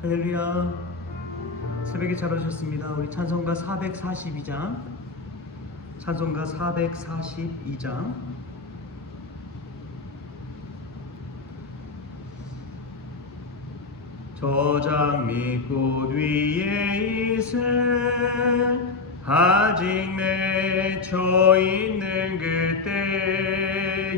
할렐루야. 새벽에 잘 오셨습니다. 우리 찬송가 442장, 찬송가 442장. 저 장미꽃 위에 있을 아직 맺혀 있는 그때에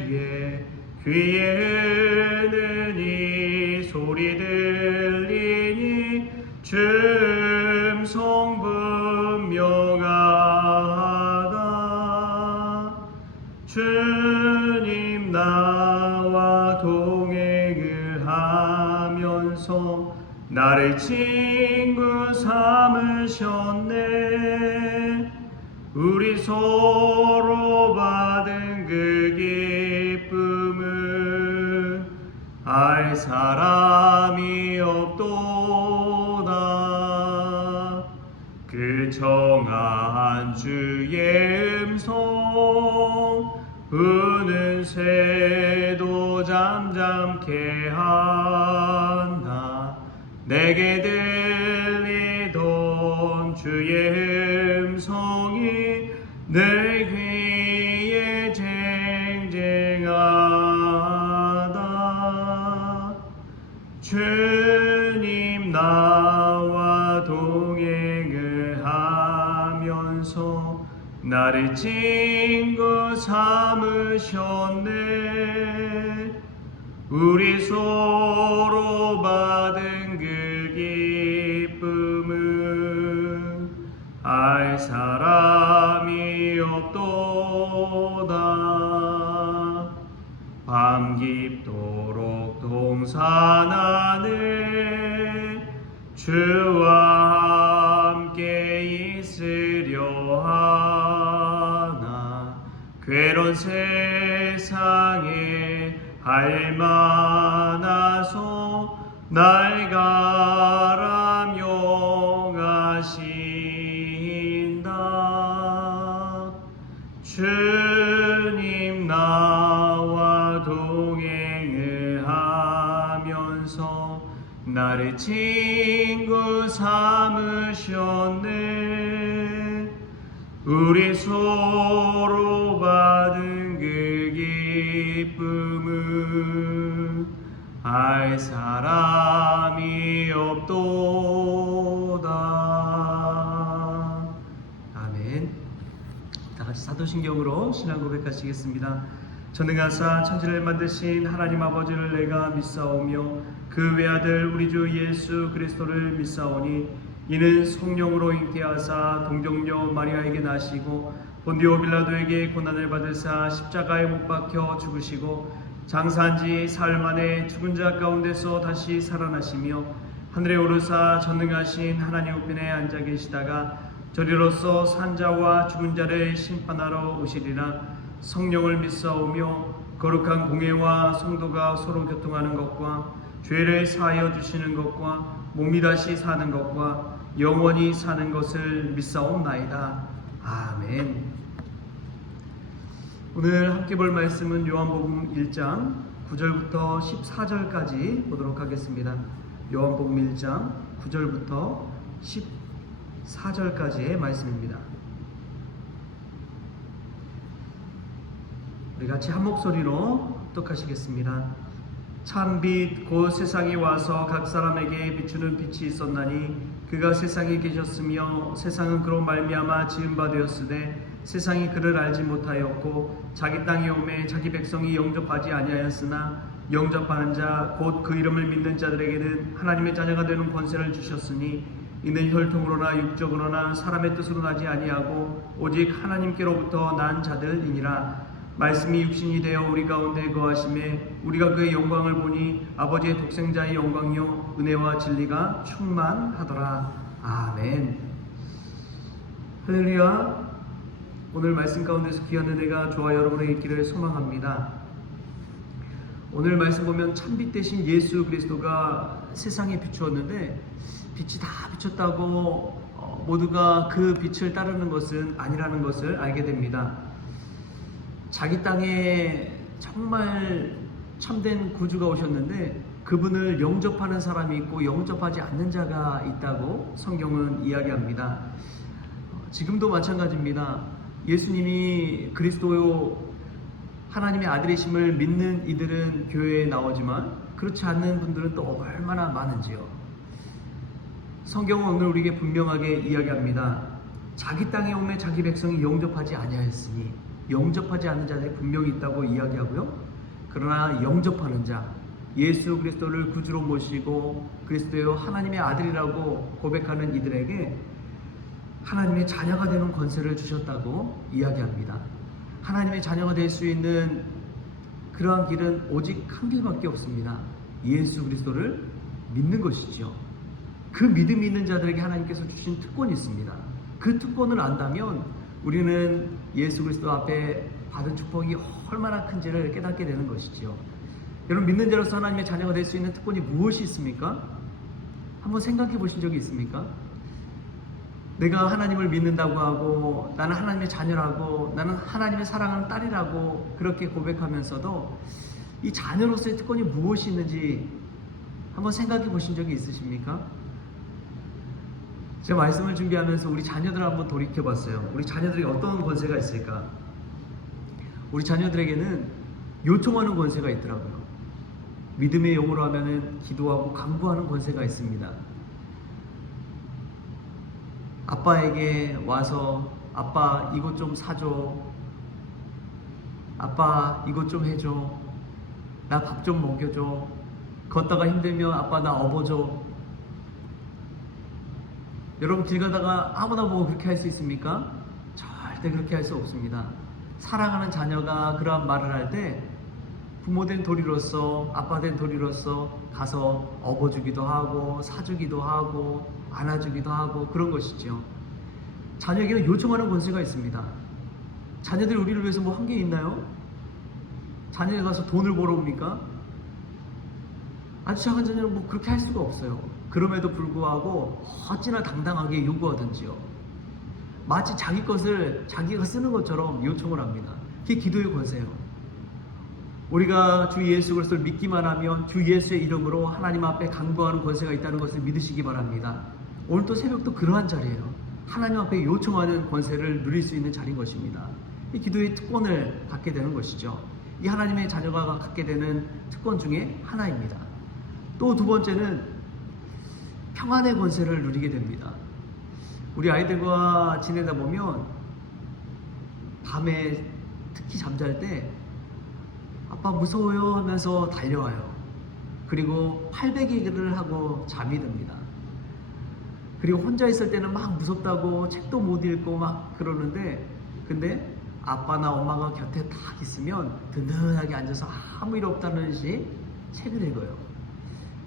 귀에 흐르는 이 소리 들리니 춤송 분명하다. 주님 나와 동행을 하면서 나를 친구 삼으셨네. 우리 서로 받은 그 기쁨은 알 사람이 없도다. 그 정한 주의 음성 우는 새도 잠잠케 한다. 내게 들리던 주의 음성이 내 귀에 쟁쟁하다. 주님 나와 동행을 하면서 나를 친구 삼으셨네. 우리 서로 받은 그 기쁨은 알 사람이 없도다. 밤 깊도록 동산하네. 주와 함께 있으려 하나. 괴로운 세상에 알만하소 날 가람용하신다. 주님 나와 동행을 하면서 나를 친구 삼으셨네. 우리 서로 받은 그 기쁨은 알 사람이 없도다. 아멘. 다 같이 사도신경으로 신앙 고백하시겠습니다. 전능하사 천지를 만드신 하나님 아버지를 내가 믿사오며 그 외아들 우리 주 예수 그리스도를 믿사오니 이는 성령으로 잉태하사 동정녀 마리아에게 나시고 본디오 빌라도에게 고난을 받으사 십자가에 못 박혀 죽으시고 장사한 지 사흘 만에 죽은 자 가운데서 다시 살아나시며 하늘에 오르사 전능하신 하나님 우편에 앉아 계시다가 저리로서 산 자와 죽은 자를 심판하러 오시리라. 성령을 믿사오며 거룩한 공회와 성도가 서로 교통하는 것과 죄를 사하여 주시는 것과 몸이 다시 사는 것과 영원히 사는 것을 믿사옵나이다. 아멘. 오늘 함께 볼 말씀은 요한복음 1장 9절부터 14절까지 보도록 하겠습니다. 요한복음 1장 9절부터 14절까지의 말씀입니다. 우리 같이 한 목소리로 합독하시겠습니다. 참빛 곧 세상에 와서 각 사람에게 비추는 빛이 있었나니 그가 세상에 계셨으며 세상은 그로 말미암아 지은 바 되었으되 세상이 그를 알지 못하였고 자기 땅에 오매 자기 백성이 영접하지 아니하였으나 영접하는 자 곧 그 이름을 믿는 자들에게는 하나님의 자녀가 되는 권세를 주셨으니 이는 혈통으로나 육적으로나 사람의 뜻으로 나지 아니하고 오직 하나님께로부터 난 자들이니라. 말씀이 육신이 되어 우리 가운데 거하심에 우리가 그의 영광을 보니 아버지의 독생자의 영광이요 은혜와 진리가 충만하더라. 아멘. 할렐루야. 오늘 말씀 가운데서 귀한 은혜가 저와 여러분에게 있기를 소망합니다. 오늘 말씀 보면 참빛 대신 예수 그리스도가 세상에 비추었는데 빛이 다 비쳤다고 모두가 그 빛을 따르는 것은 아니라는 것을 알게 됩니다. 자기 땅에 정말 참된 구주가 오셨는데 그분을 영접하는 사람이 있고 영접하지 않는 자가 있다고 성경은 이야기합니다. 지금도 마찬가지입니다. 예수님이 그리스도요 하나님의 아들이심을 믿는 이들은 교회에 나오지만 그렇지 않는 분들은 또 얼마나 많은지요. 성경은 오늘 우리에게 분명하게 이야기합니다. 자기 땅에 오매 자기 백성이 영접하지 아니하였으니 영접하지 않는 자들이 분명히 있다고 이야기하고요. 그러나 영접하는 자, 예수 그리스도를 구주로 모시고 그리스도요 하나님의 아들이라고 고백하는 이들에게 하나님의 자녀가 되는 권세를 주셨다고 이야기합니다. 하나님의 자녀가 될 수 있는 그러한 길은 오직 한 길밖에 없습니다. 예수 그리스도를 믿는 것이죠. 그 믿음이 있는 자들에게 하나님께서 주신 특권이 있습니다. 그 특권을 안다면 우리는 예수 그리스도 앞에 받은 축복이 얼마나 큰지를 깨닫게 되는 것이지요. 여러분, 믿는 자로서 하나님의 자녀가 될 수 있는 특권이 무엇이 있습니까? 한번 생각해 보신 적이 있습니까? 내가 하나님을 믿는다고 하고 나는 하나님의 자녀라고 나는 하나님의 사랑하는 딸이라고 그렇게 고백하면서도 이 자녀로서의 특권이 무엇이 있는지 한번 생각해 보신 적이 있으십니까? 제가 말씀을 준비하면서 우리 자녀들을 한번 돌이켜 봤어요. 우리 자녀들에게 어떤 권세가 있을까? 우리 자녀들에게는 요청하는 권세가 있더라고요. 믿음의 용어로 하면은 기도하고 간구하는 권세가 있습니다. 아빠에게 와서 아빠 이것 좀 사줘, 아빠 이것 좀 해줘, 나 밥 좀 먹여줘, 걷다가 힘들면 아빠 나 업어줘. 여러분, 길 가다가 아무나 보고 그렇게 할 수 있습니까? 절대 그렇게 할 수 없습니다. 사랑하는 자녀가 그러한 말을 할 때 부모된 도리로서 아빠된 도리로서 가서 업어주기도 하고 사주기도 하고 안아주기도 하고 그런 것이죠. 자녀에게는 요청하는 권세가 있습니다. 자녀들이 우리를 위해서 뭐 한 게 있나요? 자녀에 가서 돈을 벌어옵니까? 아주 작은 자녀는 뭐 그렇게 할 수가 없어요. 그럼에도 불구하고 어찌나 당당하게 요구하든지요. 마치 자기 것을 자기가 쓰는 것처럼 요청을 합니다. 그게 기도의 권세예요. 우리가 주 예수 그리스도를 믿기만 하면 주 예수의 이름으로 하나님 앞에 간구하는 권세가 있다는 것을 믿으시기 바랍니다. 오늘 또 새벽도 그러한 자리예요. 하나님 앞에 요청하는 권세를 누릴 수 있는 자리인 것입니다. 이 기도의 특권을 갖게 되는 것이죠. 이 하나님의 자녀가 갖게 되는 특권 중에 하나입니다. 또 두 번째는 평안의 권세를 누리게 됩니다. 우리 아이들과 지내다 보면 밤에 특히 잠잘 때 아빠 무서워요 하면서 달려와요. 그리고 팔베개를 하고 잠이 듭니다. 그리고 혼자 있을 때는 막 무섭다고 책도 못 읽고 막 그러는데, 근데 아빠나 엄마가 곁에 딱 있으면 든든하게 앉아서 아무 일 없다는 듯이 책을 읽어요.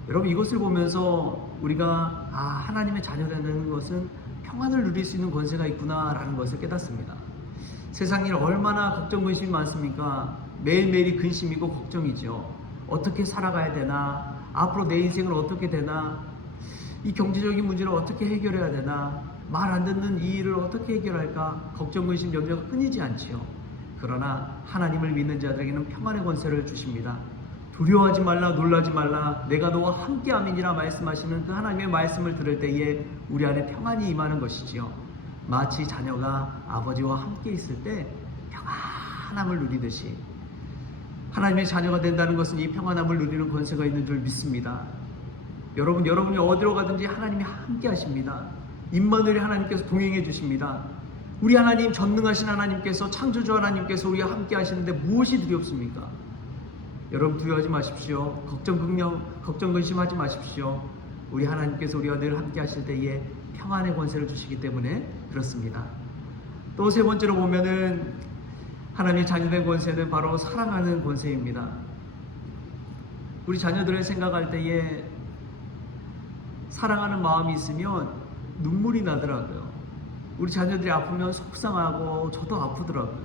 여러분, 이것을 보면서 우리가 하나님의 자녀라는 것은 평안을 누릴 수 있는 권세가 있구나 라는 것을 깨닫습니다. 세상 일 얼마나 걱정 근심이 많습니까? 매일매일이 근심이고 걱정이죠. 어떻게 살아가야 되나? 앞으로 내 인생은 어떻게 되나? 이 경제적인 문제를 어떻게 해결해야 되나? 말 안 듣는 이 일을 어떻게 해결할까? 걱정, 근심, 염려가 끊이지 않지요. 그러나 하나님을 믿는 자들에게는 평안의 권세를 주십니다. 두려워하지 말라, 놀라지 말라, 내가 너와 함께함이니라 말씀하시는 그 하나님의 말씀을 들을 때에 우리 안에 평안이 임하는 것이지요. 마치 자녀가 아버지와 함께 있을 때 평안함을 누리듯이 하나님의 자녀가 된다는 것은 이 평안함을 누리는 권세가 있는 줄 믿습니다. 여러분이 어디로 가든지 하나님이 함께 하십니다. 임마누엘 하나님께서 동행해 주십니다. 우리 하나님, 전능하신 하나님께서, 창조주 하나님께서 우리와 함께 하시는데 무엇이 두렵습니까? 여러분, 두려워하지 마십시오. 걱정 근심하지 마십시오. 우리 하나님께서 우리와 늘 함께 하실 때에 평안의 권세를 주시기 때문에 그렇습니다. 또 세 번째로 보면은 하나님의 자녀된 권세는 바로 사랑하는 권세입니다. 우리 자녀들을 생각할 때에 사랑하는 마음이 있으면 눈물이 나더라고요. 우리 자녀들이 아프면 속상하고 저도 아프더라고요.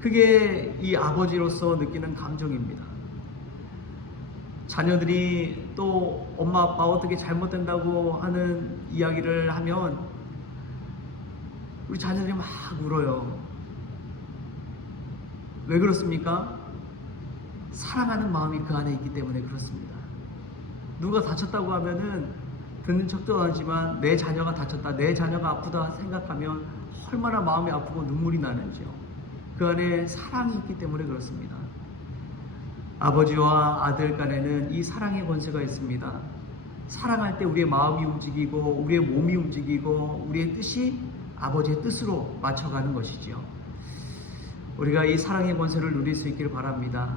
그게 이 아버지로서 느끼는 감정입니다. 자녀들이 또 엄마 아빠 어떻게 잘못된다고 하는 이야기를 하면 우리 자녀들이 막 울어요. 왜 그렇습니까? 사랑하는 마음이 그 안에 있기 때문에 그렇습니다. 누가 다쳤다고 하면은 듣는 척도 하지만 내 자녀가 다쳤다, 내 자녀가 아프다 생각하면 얼마나 마음이 아프고 눈물이 나는지요. 그 안에 사랑이 있기 때문에 그렇습니다. 아버지와 아들 간에는 이 사랑의 권세가 있습니다. 사랑할 때 우리의 마음이 움직이고 우리의 몸이 움직이고 우리의 뜻이 아버지의 뜻으로 맞춰가는 것이지요. 우리가 이 사랑의 권세를 누릴 수 있기를 바랍니다.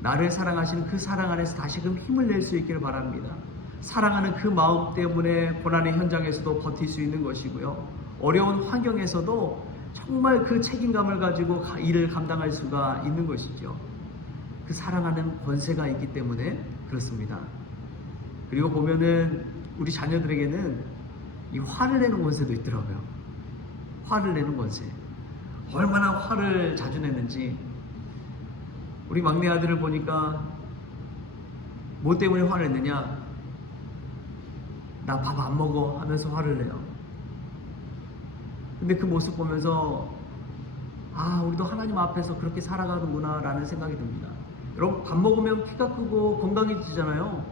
나를 사랑하시는 그 사랑 안에서 다시금 힘을 낼 수 있기를 바랍니다. 사랑하는 그 마음 때문에 고난의 현장에서도 버틸 수 있는 것이고요. 어려운 환경에서도 정말 그 책임감을 가지고 일을 감당할 수가 있는 것이죠. 그 사랑하는 권세가 있기 때문에 그렇습니다. 그리고 보면은 우리 자녀들에게는 이 화를 내는 권세도 있더라고요. 화를 내는 권세. 얼마나 화를 자주 내는지. 우리 막내 아들을 보니까 뭐 때문에 화를 내느냐? 나 밥 안 먹어 하면서 화를 내요. 근데 그 모습 보면서 우리도 하나님 앞에서 그렇게 살아가는구나 라는 생각이 듭니다. 여러분, 밥 먹으면 키가 크고 건강해지잖아요.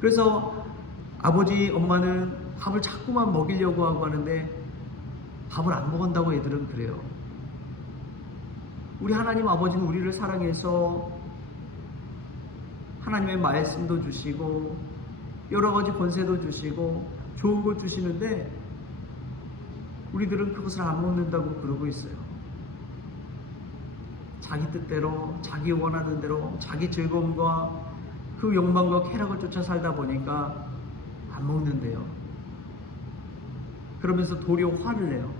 그래서 아버지, 엄마는 밥을 자꾸만 먹이려고 하고 하는데 밥을 안 먹은다고 애들은 그래요. 우리 하나님 아버지는 우리를 사랑해서 하나님의 말씀도 주시고 여러 가지 권세도 주시고 좋은 걸 주시는데 우리들은 그것을 안 먹는다고 그러고 있어요. 자기 뜻대로, 자기 원하는 대로, 자기 즐거움과 그 욕망과 쾌락을 쫓아 살다 보니까 안 먹는데요. 그러면서 도리어 화를 내요.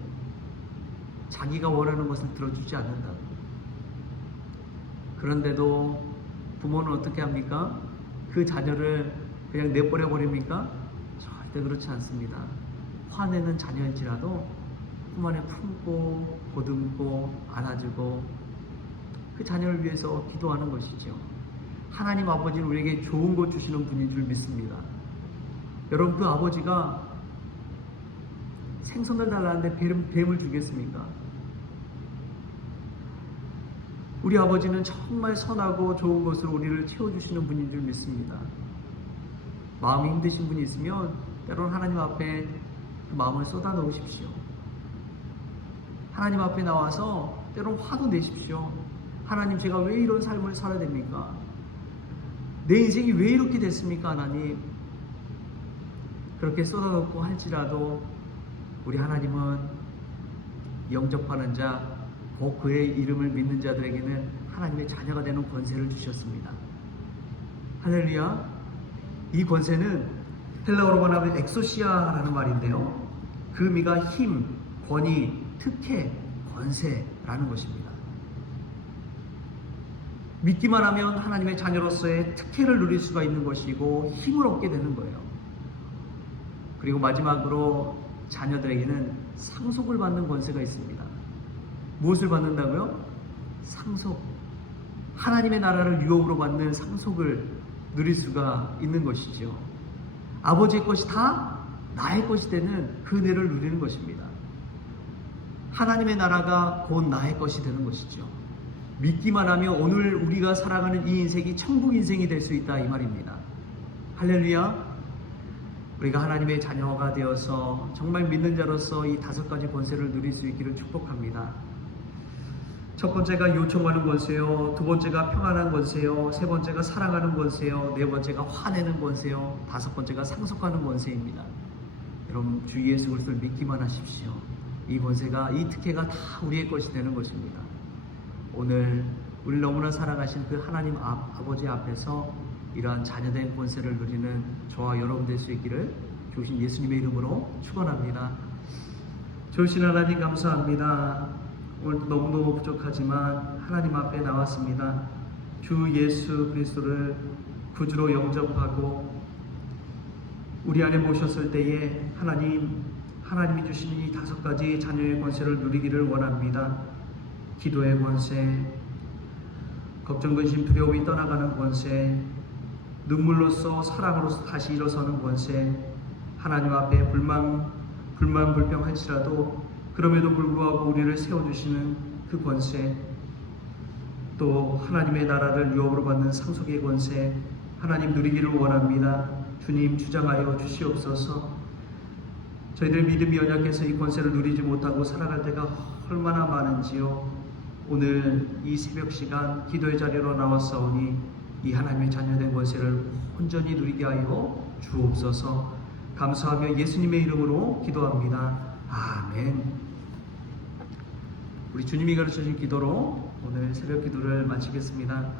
자기가 원하는 것을 들어주지 않는다고. 그런데도 부모는 어떻게 합니까? 그 자녀를 그냥 내버려 버립니까? 절대 그렇지 않습니다. 화내는 자녀일지라도 품 안에 품고 보듬고 안아주고 그 자녀를 위해서 기도하는 것이죠. 하나님 아버지는 우리에게 좋은 것 주시는 분인 줄 믿습니다. 여러분, 그 아버지가 생선을 달라는데 뱀을 주겠습니까? 우리 아버지는 정말 선하고 좋은 것으로 우리를 채워주시는 분인 줄 믿습니다. 마음이 힘드신 분이 있으면 때로는 하나님 앞에 그 마음을 쏟아 놓으십시오. 하나님 앞에 나와서 때로는 화도 내십시오. 하나님, 제가 왜 이런 삶을 살아야 됩니까? 내 인생이 왜 이렇게 됐습니까, 하나님? 그렇게 쏟아놓고 할지라도 우리 하나님은 영접하는 자, 곧 그의 이름을 믿는 자들에게는 하나님의 자녀가 되는 권세를 주셨습니다. 할렐루야. 이 권세는 헬라어로 말하면 엑소시아라는 말인데요. 그 의미가 힘, 권위, 특혜, 권세라는 것입니다. 믿기만 하면 하나님의 자녀로서의 특혜를 누릴 수가 있는 것이고 힘을 얻게 되는 거예요. 그리고 마지막으로 자녀들에게는 상속을 받는 권세가 있습니다. 무엇을 받는다고요? 상속. 하나님의 나라를 유업으로 받는 상속을 누릴 수가 있는 것이죠. 아버지의 것이 다 나의 것이 되는 그 은혜를 누리는 것입니다. 하나님의 나라가 곧 나의 것이 되는 것이죠. 믿기만 하면 오늘 우리가 살아가는 이 인생이 천국 인생이 될 수 있다, 이 말입니다. 할렐루야. 우리가 하나님의 자녀가 되어서 정말 믿는 자로서 이 5가지 권세를 누릴 수 있기를 축복합니다. 첫 번째가 요청하는 권세요, 두 번째가 평안한 권세요, 세 번째가 사랑하는 권세요, 네 번째가 화내는 권세요, 5번째가 상속하는 권세입니다. 여러분, 주 예수 그리스도를 믿기만 하십시오. 이 권세가, 이 특혜가 다 우리의 것이 되는 것입니다. 오늘 우리 너무나 사랑하신 그 하나님 아버지 앞에서 이러한 자녀된 권세를 누리는 저와 여러분 될 수 있기를 주신 예수님의 이름으로 축원합니다. 좋으신 하나님 감사합니다. 오늘도 너무너무 부족하지만 하나님 앞에 나왔습니다. 주 예수 그리스도를 구주로 영접하고 우리 안에 모셨을 때에 하나님이 주시는 이 5가지 자녀의 권세를 누리기를 원합니다. 기도의 권세, 걱정, 근심, 두려움이 떠나가는 권세, 눈물로써 사랑으로서 다시 일어서는 권세, 하나님 앞에 불평할지라도 그럼에도 불구하고 우리를 세워주시는 그 권세, 또 하나님의 나라를 유업으로 받는 상속의 권세, 하나님 누리기를 원합니다. 주님 주장하여 주시옵소서. 저희들 믿음이 연약해서 이 권세를 누리지 못하고 살아갈 때가 얼마나 많은지요. 오늘 이 새벽 시간 기도의 자리로 나왔사오니 이 하나님의 자녀된 권세를 온전히 누리게 하여 주옵소서. 감사하며 예수님의 이름으로 기도합니다. 아멘. 우리 주님이 가르쳐주신 기도로 오늘 새벽 기도를 마치겠습니다.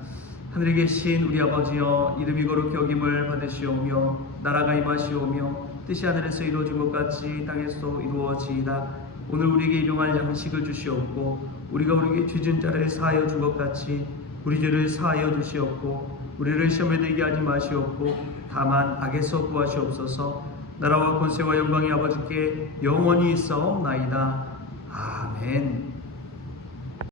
하늘에 계신 우리 아버지여, 이름이 거룩히 여김을 받으시오며 나라가 임하시오며 뜻이 하늘에서 이루어진 것 같이 땅에서도 이루어지이다. 오늘 우리에게 일용할 양식을 주시옵고 우리가 우리에게 죄진 자를 사하여 준 것 같이 우리 죄를 사하여 주시옵고 우리를 시험에 들게 하지 마시옵고 다만 악에서 구하시옵소서. 나라와 권세와 영광이 아버지께 영원히 있사옵나이다. 아멘.